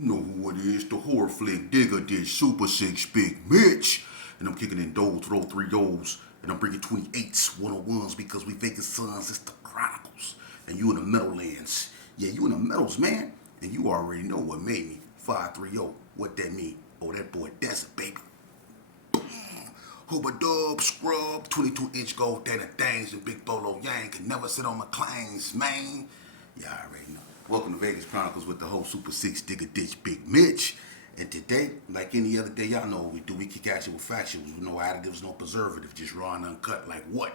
You know who it is, the horror flick digger did Super 6 Big Mitch. And I'm kicking in those, throw 3 goals. And I'm bringing 28s, 101s because we vacant sons. It's the Chronicles. And you in the Meadowlands. Yeah, you in the Meadows, man. And you already know what made me 530. What that mean? Oh, that boy Desert, baby. Hooba dub, scrub, 22-inch gold, that and things, and big bolo yang can never sit on my claims, man. Yeah, I already know. Welcome to Vegas Chronicles with the whole Super 6 Digger Ditch Big Mitch. And today, like any other day, y'all know what we do. We kick actual factions with no additives, no preservative, just raw and uncut. Like what?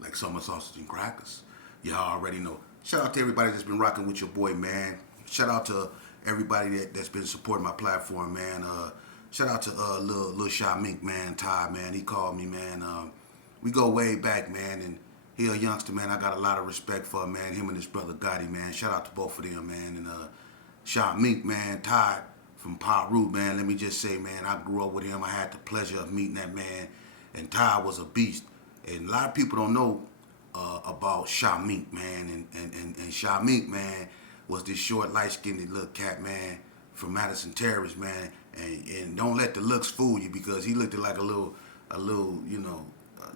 Like summer sausage and crackers. Y'all already know. Shout out to everybody that's been rocking with your boy, man. Shout out to everybody that's been supporting my platform, man. Shout out to Lil Shot Mink, man, Ty, man. He called me, man. We go way back, man, and he a youngster, man. I got a lot of respect for him, man. Him and his brother Gotti, man. Shout out to both of them, man. And Shot Mink, man, Ty from Peru, man. Let me just say, man, I grew up with him. I had the pleasure of meeting that man, and Ty was a beast. And a lot of people don't know about Shot Mink, man. And Shot Mink, man, was this short, light-skinned little cat, man, from Madison Terrace, man. And don't let the looks fool you because he looked like a little,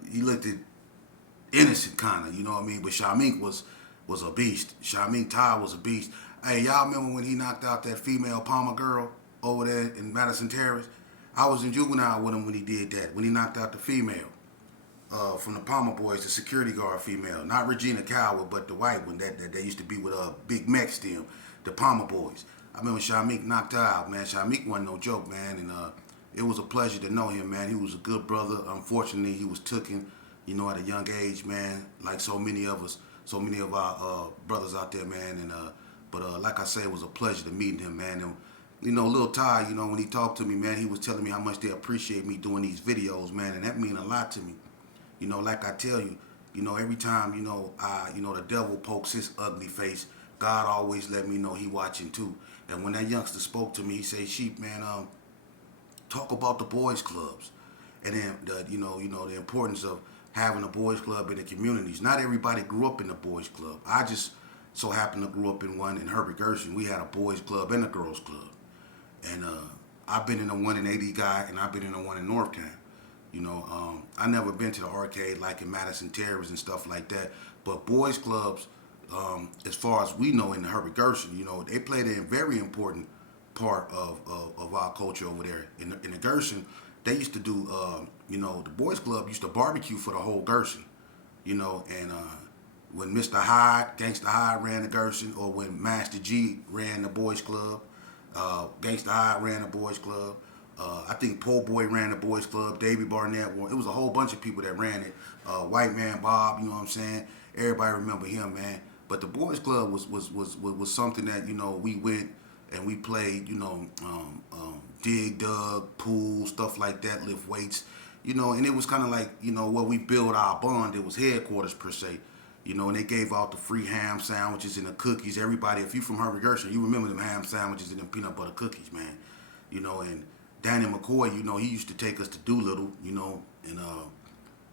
he looked innocent kind of, you know what I mean? But Shamink was a beast. Shamink Ty was a beast. Hey, y'all remember when he knocked out that female Palmer girl over there in Madison Terrace? I was in juvenile with him when he did that, when he knocked out the female from the Palmer boys, the security guard female. Not Regina Coward, but the white one that they used to be with Big Mex them, the Palmer boys. I remember Shamik knocked her out, man. Shamik wasn't no joke, man, and it was a pleasure to know him, man. He was a good brother. Unfortunately, he was taken, at a young age, man, like so many of us, so many of our brothers out there, man. And but like I say, it was a pleasure to meet him, man. And Lil Ty, when he talked to me, man, he was telling me how much they appreciate me doing these videos, man, and that mean a lot to me. Like I tell you, every time, the devil pokes his ugly face, God always let me know he watching too. And when that youngster spoke to me, he said, "Sheep, man, talk about the boys clubs, and then the importance of having a boys club in the communities. Not everybody grew up in the boys club. I just so happened to grew up in one in Herbert Gershon. We had a boys club and a girls club, and I've been in the one in AD Guy, and I've been in the one in Northtown. I never been to the arcade like in Madison Terrace and stuff like that, but boys clubs." As far as we know in the Herbert Gershon, they played a very important part of our culture over there. In the Gershon, they used to do, the boys club used to barbecue for the whole Gershon, and when Mr. Hyde, Gangsta Hyde ran the Gershon, or when Master G ran the boys club, Gangsta Hyde ran the boys club, I think Po Boy ran the boys club, Davey Barnett, it was a whole bunch of people that ran it, White Man Bob, you know what I'm saying? Everybody remember him, man. But the boys club was something that we went and we played, dig, dug, pool, stuff like that, lift weights, and it was kind of like where we built our bond. It was headquarters per se, and they gave out the free ham sandwiches and the cookies. Everybody, if you from Herbert Gershon, you remember them ham sandwiches and them peanut butter cookies, man, and Danny McCoy, he used to take us to Doolittle, and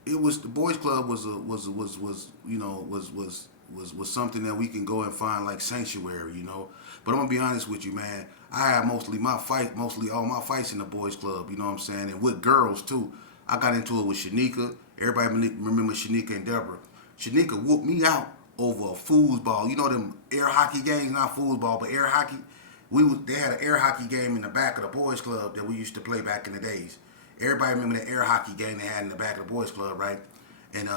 it was the boys club was something that we can go and find like sanctuary, But I'm gonna be honest with you, man. I had mostly all my fights in the boys club, you know what I'm saying, and with girls too. I got into it with Shanika. Everybody remember Shanika and Deborah. Shanika whooped me out over a foosball. Them air hockey games, not foosball, but air hockey. They had an air hockey game in the back of the boys club that we used to play back in the days. Everybody remember the air hockey game they had in the back of the boys club, right? And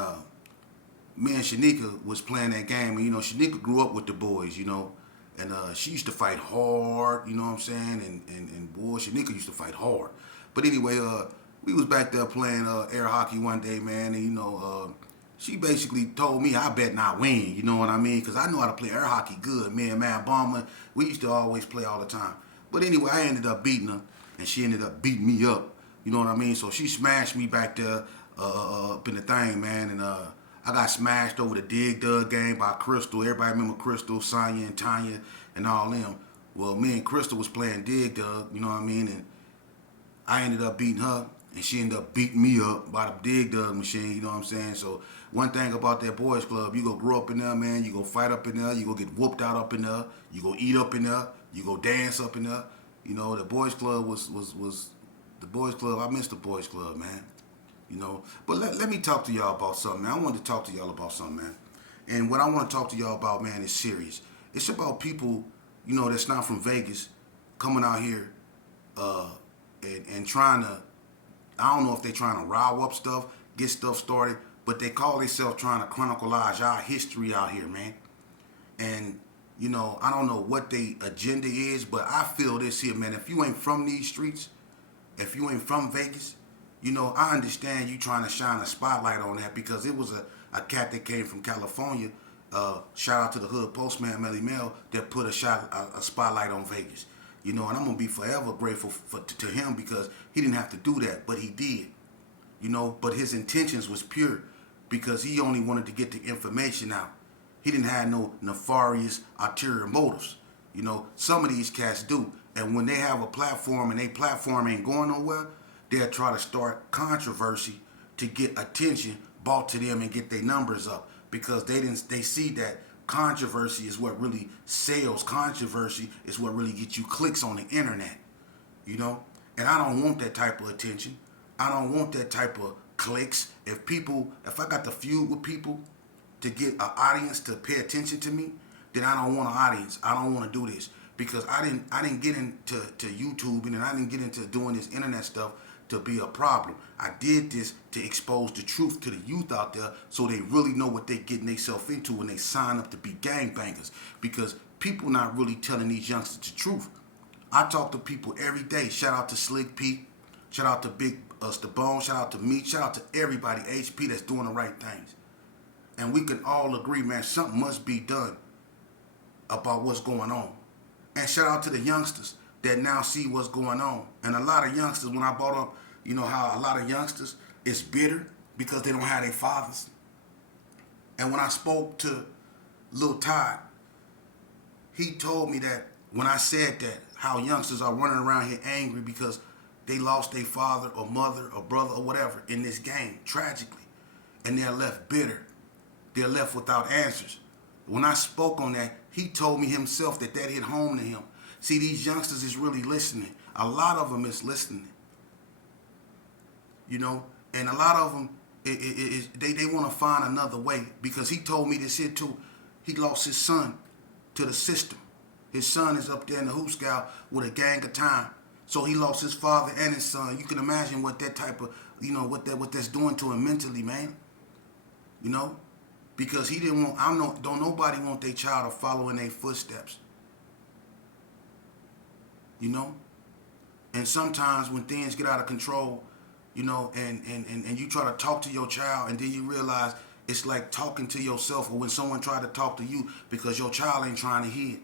me and Shanika was playing that game, and Shanika grew up with the boys, and she used to fight hard, you know what I'm saying, and boy, Shanika used to fight hard. But anyway, we was back there playing air hockey one day, man, and she basically told me I bet not win, you know what I mean, because I know how to play air hockey good. Me and Matt Bomber, we used to always play all the time. But anyway, I ended up beating her, and she ended up beating me up, you know what I mean. So she smashed me back there up in the thing, man, and I got smashed over the dig dug game by Crystal. Everybody remember Crystal, Sonya, and Tanya, and all them. Well, me and Crystal was playing dig dug, you know what I mean, and I ended up beating her, and she ended up beating me up by the dig dug machine, you know what I'm saying? So one thing about that boys club, you go grow up in there, man, you go fight up in there, you go get whooped out up in there, you go eat up in there, You go dance up in there. You know, the boys club was the boys club. I miss the boys club, man. You know, but let me talk to y'all about something, man. I wanted to talk to y'all about something, man. And what I want to talk to y'all about, man, is serious. It's about people, you know, that's not from Vegas coming out here uh, and trying to, I don't know if they're trying to rile up stuff, get stuff started, but they call themselves trying to chronicleize our history out here, man. And, you know, I don't know what their agenda is, but I feel this here, man. If you ain't from these streets, if you ain't from Vegas, you know, I understand you trying to shine a spotlight on that because it was a cat that came from California. Shout out to the hood postman, Melly Mel, that put a spotlight on Vegas. You know, and I'm going to be forever grateful to him because he didn't have to do that, but he did. You know, but his intentions was pure because he only wanted to get the information out. He didn't have no nefarious ulterior motives. You know, some of these cats do. And when they have a platform and they platform ain't going nowhere, they'll try to start controversy to get attention brought to them and get their numbers up because they see that controversy is what really sells. Controversy is what really gets you clicks on the internet, you know? And I don't want that type of attention. I don't want that type of clicks. If I got to feud with people to get an audience to pay attention to me, then I don't want an audience. I don't want to do this because I didn't get into YouTube and I didn't get into doing this internet stuff to be a problem. I did this to expose the truth to the youth out there so they really know what they're getting themselves into when they sign up to be gangbangers because people not really telling these youngsters the truth. I talk to people every day. Shout out to Slick Pete. Shout out to Big Stabone. Shout out to me. Shout out to everybody, HP, that's doing the right things. And we can all agree, man, something must be done about what's going on. And shout out to the youngsters that now see what's going on. And a lot of youngsters, when I brought up, you know, how a lot of youngsters is bitter because they don't have their fathers. And when I spoke to Lil Todd, he told me that when I said that, how youngsters are running around here angry because they lost their father or mother or brother or whatever in this game, tragically. And they're left bitter. They're left without answers. When I spoke on that, he told me himself that hit home to him. See, these youngsters is really listening. A lot of them is listening. You know, and a lot of them, they want to find another way because he told me this here too. He lost his son to the system. His son is up there in the hoop scout with a gang of time. So he lost his father and his son. You can imagine what that type of, you know, what that's doing to him mentally, man. You know, because he didn't want. Don't nobody want their child to follow in their footsteps. You know, and sometimes when things get out of control, you know, and you try to talk to your child, and then you realize it's like talking to yourself, or when someone tried to talk to you because your child ain't trying to hear.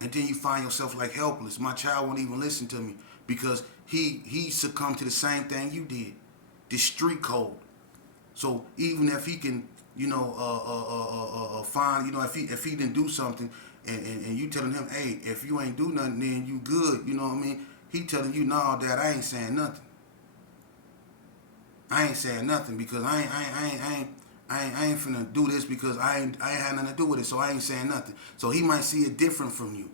And then you find yourself like helpless. My child won't even listen to me because he succumbed to the same thing you did, this street code. So even if he can, you know, find, you know, if he didn't do something, and you telling him, hey, if you ain't do nothing, then you good. You know what I mean? He telling you, no, Dad, I ain't saying nothing. I ain't saying nothing because I ain't finna do this because I ain't had nothing to do with it, so I ain't saying nothing. So he might see it different from you.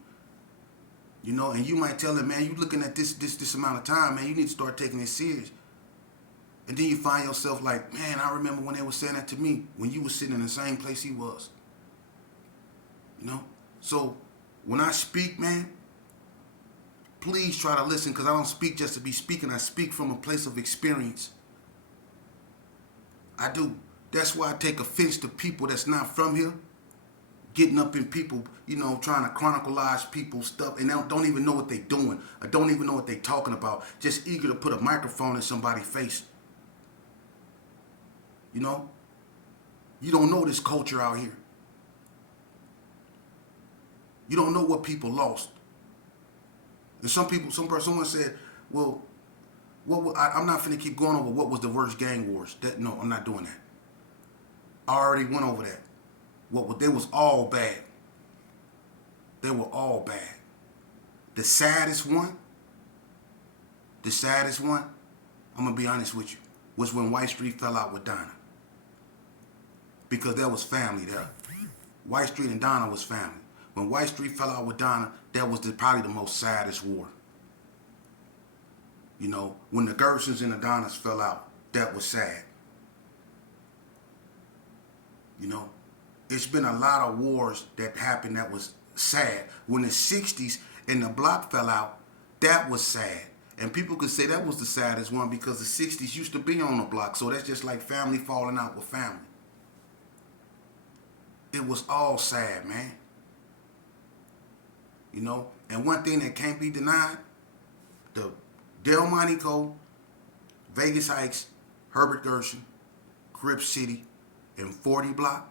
You know, and you might tell him, man, you looking at this amount of time, man, you need to start taking it serious. And then you find yourself like, man, I remember when they were saying that to me, when you was sitting in the same place he was. You know? So when I speak, man, please try to listen because I don't speak just to be speaking. I speak from a place of experience. I do. That's why I take offense to people that's not from here, getting up in people, you know, trying to chronicleize people's stuff, and they don't even know what they're doing. I don't even know what they're talking about. Just eager to put a microphone in somebody's face. You know? You don't know this culture out here. You don't know what people lost. And someone said, well, I'm not finna keep going over what was the worst gang wars. No, I'm not doing that. I already went over that. They was all bad. They were all bad. The saddest one, I'm gonna be honest with you, was when White Street fell out with Donna. Because there was family there. White Street and Donna was family. When White Street fell out with Donna, that was probably the most saddest war. You know, when the Gersons and the Donnas fell out, that was sad. You know, it's been a lot of wars that happened that was sad. When the 60s and the block fell out, that was sad. And people could say that was the saddest one because the 60s used to be on the block. So that's just like family falling out with family. It was all sad, man. You know, and one thing that can't be denied, the Del Monte Cole, Vegas Heights, Herbert Gershon, Crip City, and 40 Block,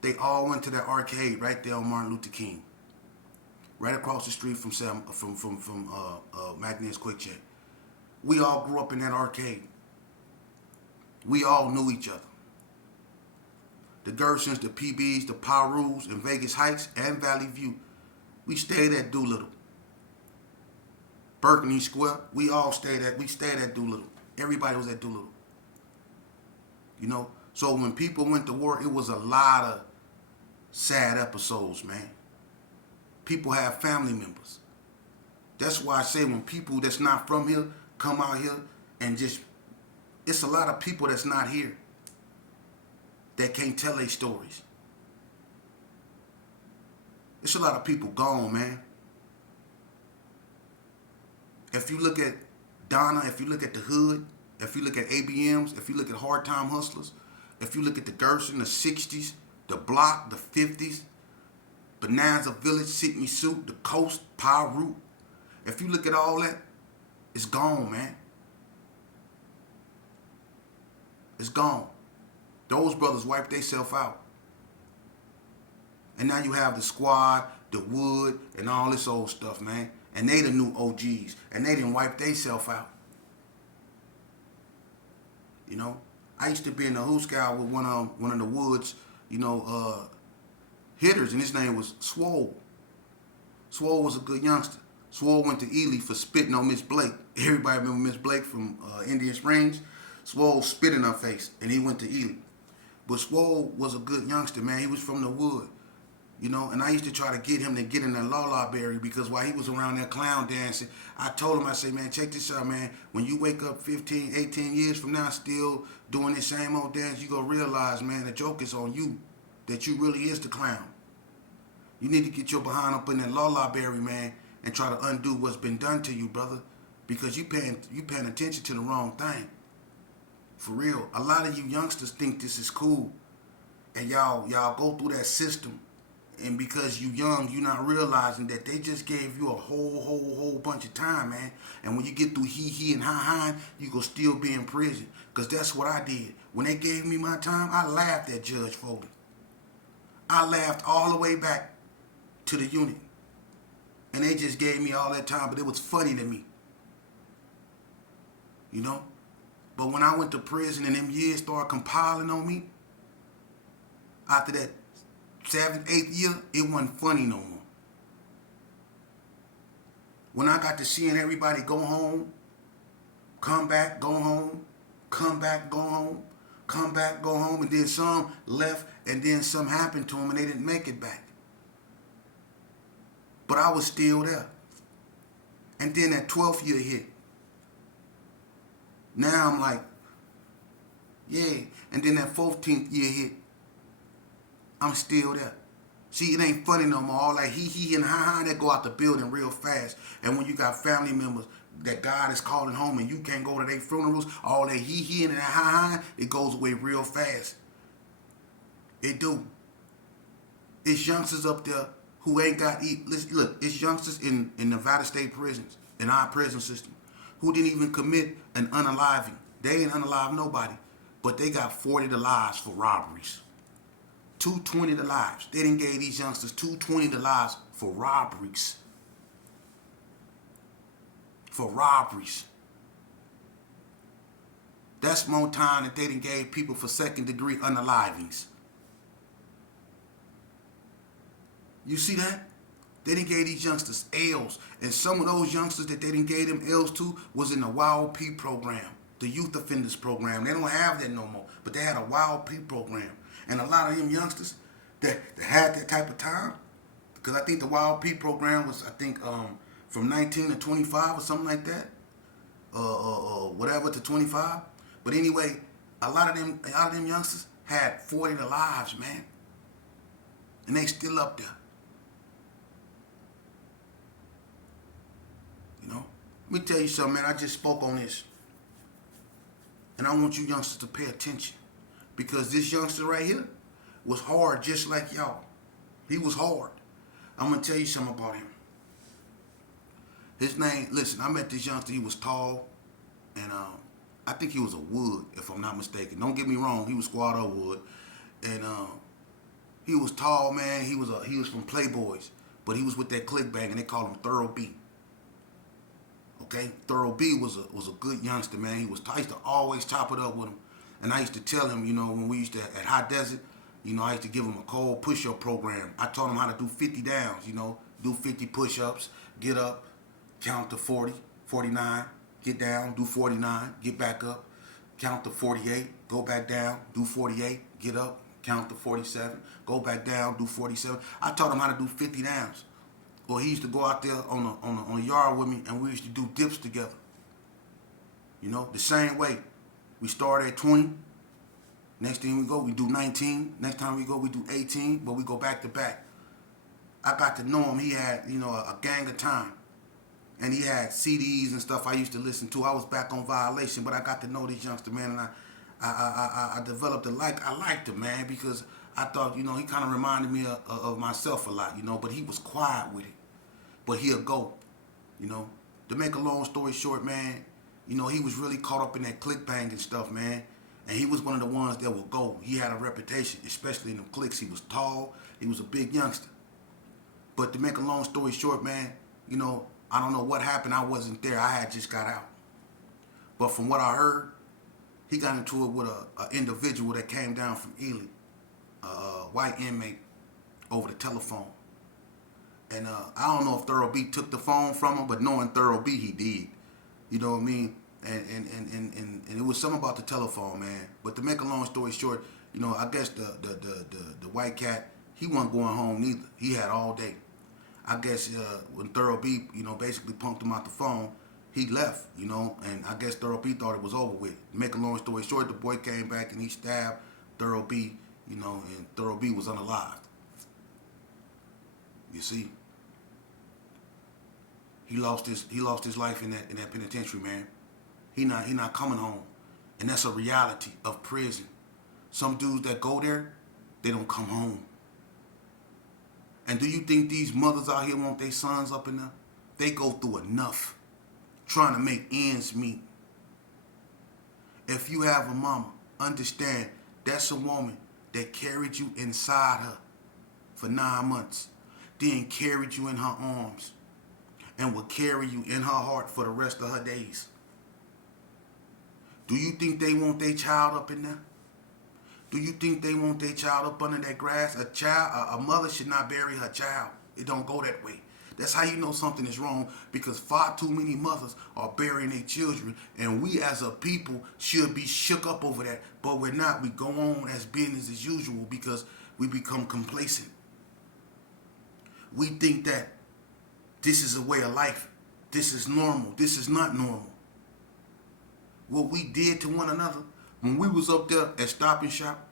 they all went to that arcade right there on Martin Luther King, right across the street from Magnus Quick Check. We all grew up in that arcade. We all knew each other. The Gershons, the PBs, the Parus in Vegas Heights and Valley View. We stayed at Doolittle. Berkeley Square, we stayed at Doolittle. Everybody was at Doolittle. You know, so when people went to war, it was a lot of sad episodes, man. People have family members. That's why I say when people that's not from here come out here and just, it's a lot of people that's not here that can't tell their stories. It's a lot of people gone, man. If you look at Donna, if you look at the Hood, if you look at ABMs, if you look at Hard Time Hustlers, if you look at the Gerson, the 60s, the Block, the 50s, Bonanza Village, Sydney Suit, the Coast, Power Root, if you look at all that, it's gone, man. It's gone. Those brothers wiped themselves out. And now you have the Squad, the Wood, and all this old stuff, man. And they the new OGs. And they didn't wipe themselves out. You know? I used to be in the Who Scout with one of the Woods, you know, hitters, and his name was Swole. Swole was a good youngster. Swole went to Ely for spitting on Miss Blake. Everybody remember Miss Blake from Indian Springs? Swole spit in her face, and he went to Ely. But Swole was a good youngster, man. He was from the wood. You know, and I used to try to get him to get in that la berry because while he was around there clown dancing, I told him, I said, man, check this out, man. When you wake up 15, 18 years from now still doing this same old dance, you gonna realize, man, the joke is on you, that you really is the clown. You need to get your behind up in that la berry, man, and try to undo what's been done to you, brother, because you paying attention to the wrong thing. For real, a lot of you youngsters think this is cool, and y'all go through that system. And because you young, you're not realizing that they just gave you a whole bunch of time, man. And when you get through he and hi, you gonna still be in prison. Because that's what I did. When they gave me my time, I laughed at Judge Foley. I laughed all the way back to the unit. And they just gave me all that time, but it was funny to me. You know? But when I went to prison and them years started compiling on me, after that 7th, 8th year, it wasn't funny no more. When I got to seeing everybody go home, come back, go home, come back, go home, come back, go home, and then some left, and then some happened to them, and they didn't make it back. But I was still there. And then that 12th year hit. Now I'm like, yeah. And then that 14th year hit. I'm still there. See, it ain't funny no more. All that he and ha that go out the building real fast. And when you got family members that God is calling home and you can't go to their funerals, all that he and that ha, it goes away real fast. It do. It's youngsters up there who ain't got eat. Listen, look, it's youngsters in Nevada State prisons, in our prison system, who didn't even commit an unaliving. They ain't unalive nobody, but they got 40 to lives for robberies. 220 to lives. They didn't give these youngsters 220 to lives for robberies. For robberies. That's more time that they didn't give people for 2nd degree unalivings. You see that? They didn't give these youngsters L's. And some of those youngsters that they didn't give them L's to was in the YOP program, the Youth Offenders Program. They don't have that no more, but they had a YOP program. And a lot of them youngsters that had that type of time, Because I think the Wild P program was, I think, from 19 to 25 or something like that. Whatever to 25. But anyway, a lot of them youngsters had 40 lives, man. And they still up there. You know? Let me tell you something, man. I just spoke on this. And I want you youngsters to pay attention. Because this youngster right here was hard just like y'all. He was hard. I'm going to tell you something about him. His name, listen, I met this youngster. He was tall. And I think he was a Wood, if I'm not mistaken. Don't get me wrong. He was Squad O Wood. And he was tall, man. He was from Playboys. But he was with that click bang, and they called him Thorough B. Okay? Thorough B was a good youngster, man. I used to always chop it up with him. And I used to tell him, you know, when we used to, at Hot Desert, you know, I used to give him a cold push-up program. I taught him how to do 50 downs, you know, do 50 push-ups, get up, count to 40, 49, get down, do 49, get back up, count to 48, go back down, do 48, get up, count to 47, go back down, do 47. I taught him how to do 50 downs. Well, he used to go out there on the yard with me, and we used to do dips together. You know, the same way. We start at 20. Next thing we go, we do 19. Next time we go, we do 18, but we go back to back. I got to know him. He had, you know, a gang of time. And he had CDs and stuff I used to listen to. I was back on Violation, but I got to know this youngster, man, and I developed a like. I liked him, man, because I thought, you know, he kind of reminded me of myself a lot, you know, but he was quiet with it. But he'll go, you know. To make a long story short, man, you know, he was really caught up in that click banging stuff, man. And he was one of the ones that would go. He had a reputation, especially in them clicks. He was tall. He was a big youngster. But to make a long story short, man, you know, I don't know what happened. I wasn't there. I had just got out. But from what I heard, he got into it with an individual that came down from Ely, a white inmate, over the telephone. And I don't know if Thorough B took the phone from him, but knowing Thorough B, he did. You know what I mean? And it was something about the telephone, man. But to make a long story short, you know, I guess the white cat, he wasn't going home neither. He had all day. I guess when Thorough B, you know, basically punked him out the phone, he left, you know, and I guess Thorough B thought it was over with. To make a long story short, the boy came back and he stabbed Thorough B, you know, and Thorough B was unalived. You see? He lost his life in that penitentiary, man. He not coming home. And that's a reality of prison. Some dudes that go there, they don't come home. And do you think these mothers out here want their sons up in there? They go through enough trying to make ends meet. If you have a mama, understand that's a woman that carried you inside her for 9 months, then carried you in her arms, and will carry you in her heart for the rest of her days. Do you think they want their child up in there? Do you think they want their child up under that grass? A mother should not bury her child. It don't go that way. That's how you know something is wrong, because far too many mothers are burying their children, and we as a people should be shook up over that, but we're not. We go on as business as usual because we become complacent. We think that this is a way of life. This is normal. This is not normal. What we did to one another when we was up there at Stop and Shop.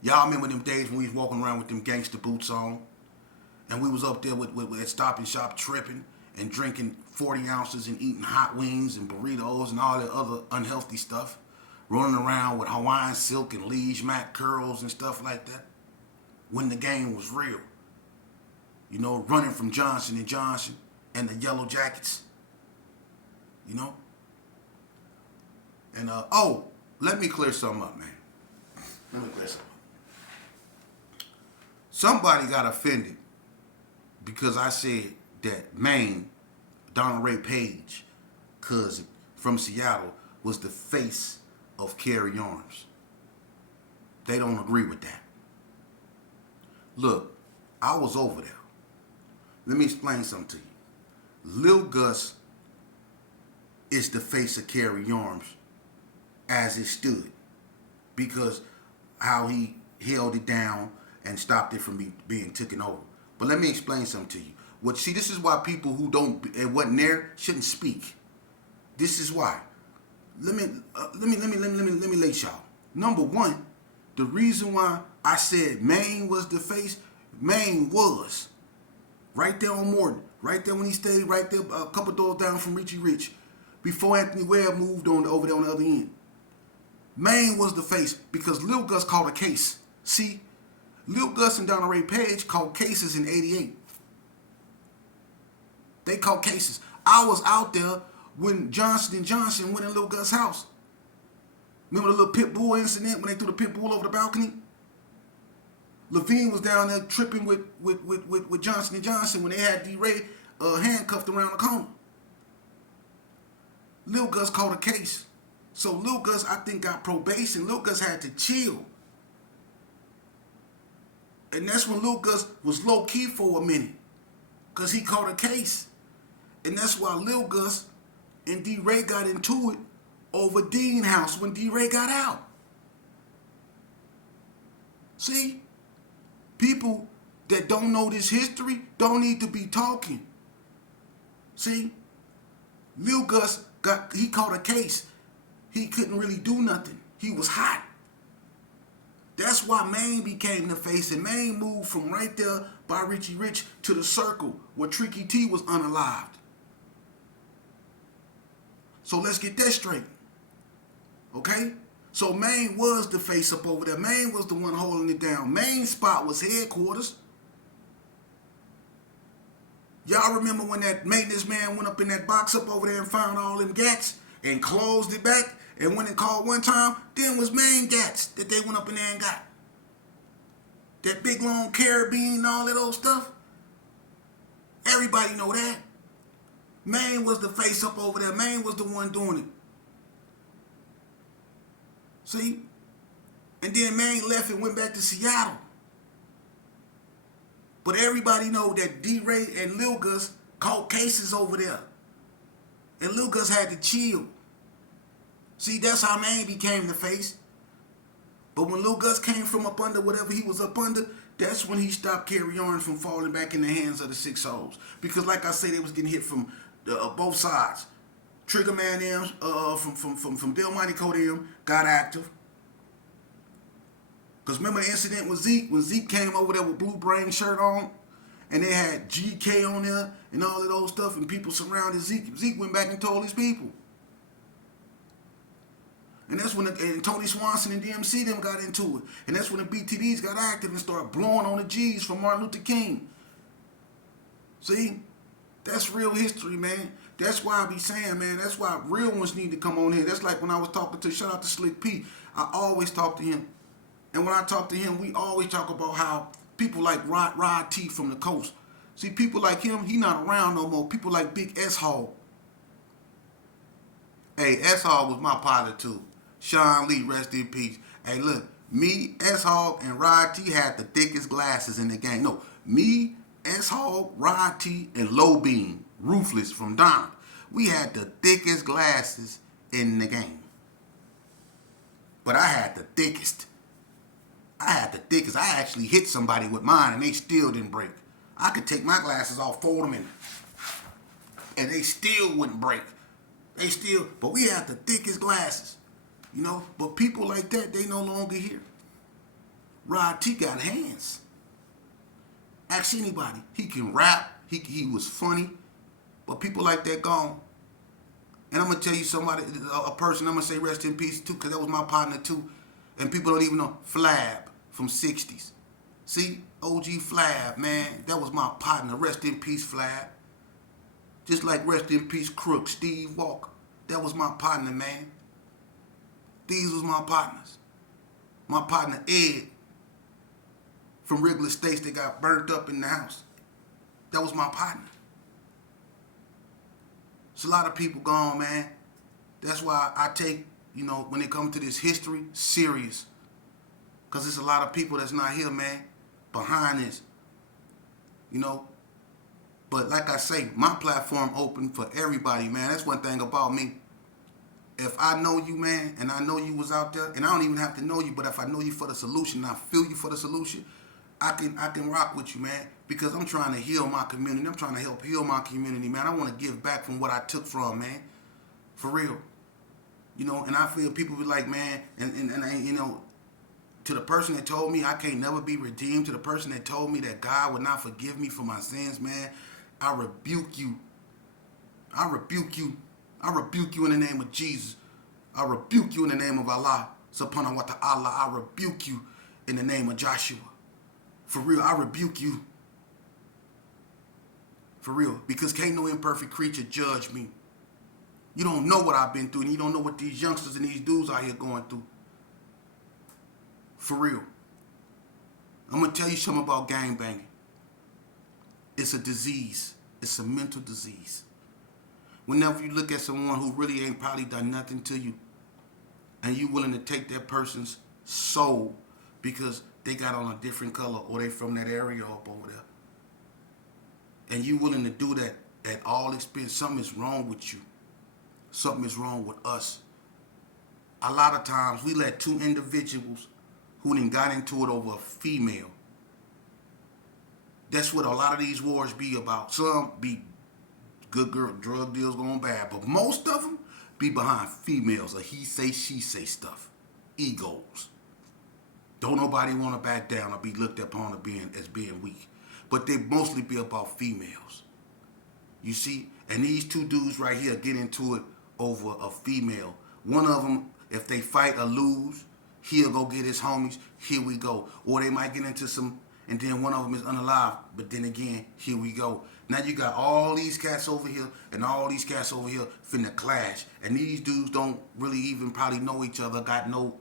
Y'all remember them days when we was walking around with them gangster boots on, and we was up there at Stop and Shop tripping and drinking 40 ounces and eating hot wings and burritos and all that other unhealthy stuff, running around with Hawaiian silk and Liege Mac curls and stuff like that, when the game was real. You know, running from Johnson & Johnson and the Yellow Jackets. You know? And, let me clear something up, man. Let me clear something up. Somebody got offended because I said that Maine, Donald Ray Page, cousin from Seattle, was the face of Carry Arms. They don't agree with that. Look, I was over there. Let me explain something to you. Lil Gus is the face of Carry Arms as it stood, because how he held it down and stopped it from being taken over. But let me explain something to you. See, this is why people who don't it wasn't there shouldn't speak. This is why. Let me let y'all. Number one, the reason why I said Maine was the face, Maine was right there on Morton, right there when he stayed right there a couple doors down from Richie Rich, before Anthony Webb moved on over there on the other end. Maine was the face because Lil Gus called a case. See, Lil Gus and Donna Ray Page called cases in '88. They called cases. I was out there when Johnson & Johnson went in Lil Gus' house. Remember the little pit bull incident when they threw the pit bull over the balcony? Levine was down there tripping with Johnson & Johnson when they had D-Ray handcuffed around the corner. Lil Gus called a case. So Lil Gus, I think, got probation. Lil Gus had to chill. And that's when Lil Gus was low-key for a minute. Because he caught a case. And that's why Lil Gus and D-Ray got into it over Dean House when D-Ray got out. See? People that don't know this history don't need to be talking. See? Lil Gus he caught a case. He couldn't really do nothing. He was hot. That's why Maine became the face, and Maine moved from right there by Richie Rich to the circle where Tricky T was unalived. So let's get that straight. Okay? So Maine was the face up over there. Maine was the one holding it down. Maine's spot was headquarters. Y'all remember when that maintenance man went up in that box up over there and found all them gats and closed it back and went and called one time? Then was Maine gats that they went up in there and got. That big long carabine and all that old stuff. Everybody know that. Maine was the face up over there. Maine was the one doing it. See? And then Maine left and went back to Seattle. But everybody know that D-Ray and Lil Gus caught cases over there. And Lil Gus had to chill. See, that's how Maine became the face. But when Lil Gus came from up under whatever he was up under, that's when he stopped Carry On from falling back in the hands of the 6 O's. Because like I say, they was getting hit from both sides. Trigger Man them from Del Monte Code them got active. Because remember the incident with Zeke, when Zeke came over there with Blue Brain shirt on, and they had GK on there and all of those stuff, and people surrounded Zeke. Zeke went back and told his people. And that's when and Tony Swanson and DMC them got into it. And that's when the BTDs got active and started blowing on the G's from Martin Luther King. See? That's real history, man. That's why I be saying, man, that's why real ones need to come on here. That's like when I was talking to, shout out to Slick P. I always talk to him. And when I talk to him, we always talk about how people like Rod T from the coast. See, people like him, he not around no more. People like Big S Hall. Hey, S Hall was my partner too. Sean Lee, rest in peace. Hey, look, me, S Hall, and Rod T had the thickest glasses in the game. No, me, S Hall, Rod T, and Low Beam, Ruthless from Don. We had the thickest glasses in the game. But I had the thickest. I actually hit somebody with mine and they still didn't break. I could take my glasses off, fold them in, and they still wouldn't break. But we had the thickest glasses, you know. But people like that, they no longer here. Rod T got hands. Ask anybody. He can rap. He was funny. But people like that gone. And I'm going to tell you somebody, a person, I'm going to say rest in peace too, because that was my partner too. And people don't even know. Flab from 60s. See? OG Flab, man. That was my partner. Rest in peace, Flab. Just like rest in peace, Crook, Steve Walker. That was my partner, man. These was my partners. My partner, Ed, from Wrigley Estates that got burnt up in the house. That was my partner. It's a lot of people gone, man. That's why I take, you know, when it comes to this history, serious. Because there's a lot of people that's not here, man, behind this. You know? But like I say, my platform open for everybody, man. That's one thing about me. If I know you, man, and I know you was out there, and I don't even have to know you, but if I know you for the solution, and I feel you for the solution, I can rock with you, man, because I'm trying to heal my community. I'm trying to help heal my community, man. I want to give back from what I took from, man. For real. And I feel people be like, man, and I, to the person that told me I can't never be redeemed, to the person that told me that God would not forgive me for my sins, man, I rebuke you. I rebuke you. I rebuke you in the name of Jesus. I rebuke you in the name of Allah, subhanahu wa ta'ala. I rebuke you in the name of Joshua. For real, I rebuke you. For real, because can't no imperfect creature judge me. You don't know what I've been through, and you don't know what these youngsters and these dudes out here going through. For real. I'm going to tell you something about gangbanging. It's a disease. It's a mental disease. Whenever you look at someone who really ain't probably done nothing to you, and you willing to take that person's soul because they got on a different color or they from that area up over there, and you willing to do that at all expense, something is wrong with you. Something is wrong with us. A lot of times we let two individuals who done got into it over a female. That's what a lot of these wars be about. Some be good girl drug deals going bad, but most of them be behind females or he say she say stuff. Egos. Don't nobody want to back down or be looked upon as being weak, but they mostly be about females. You see, and these two dudes right here get into it over a female. One of them, if they fight or lose, he'll go get his homies. Here we go. Or they might get into some, and then one of them is unalive. But then again, here we go. Now you got all these cats over here and all these cats over here finna clash. And these dudes don't really even probably know each other, got no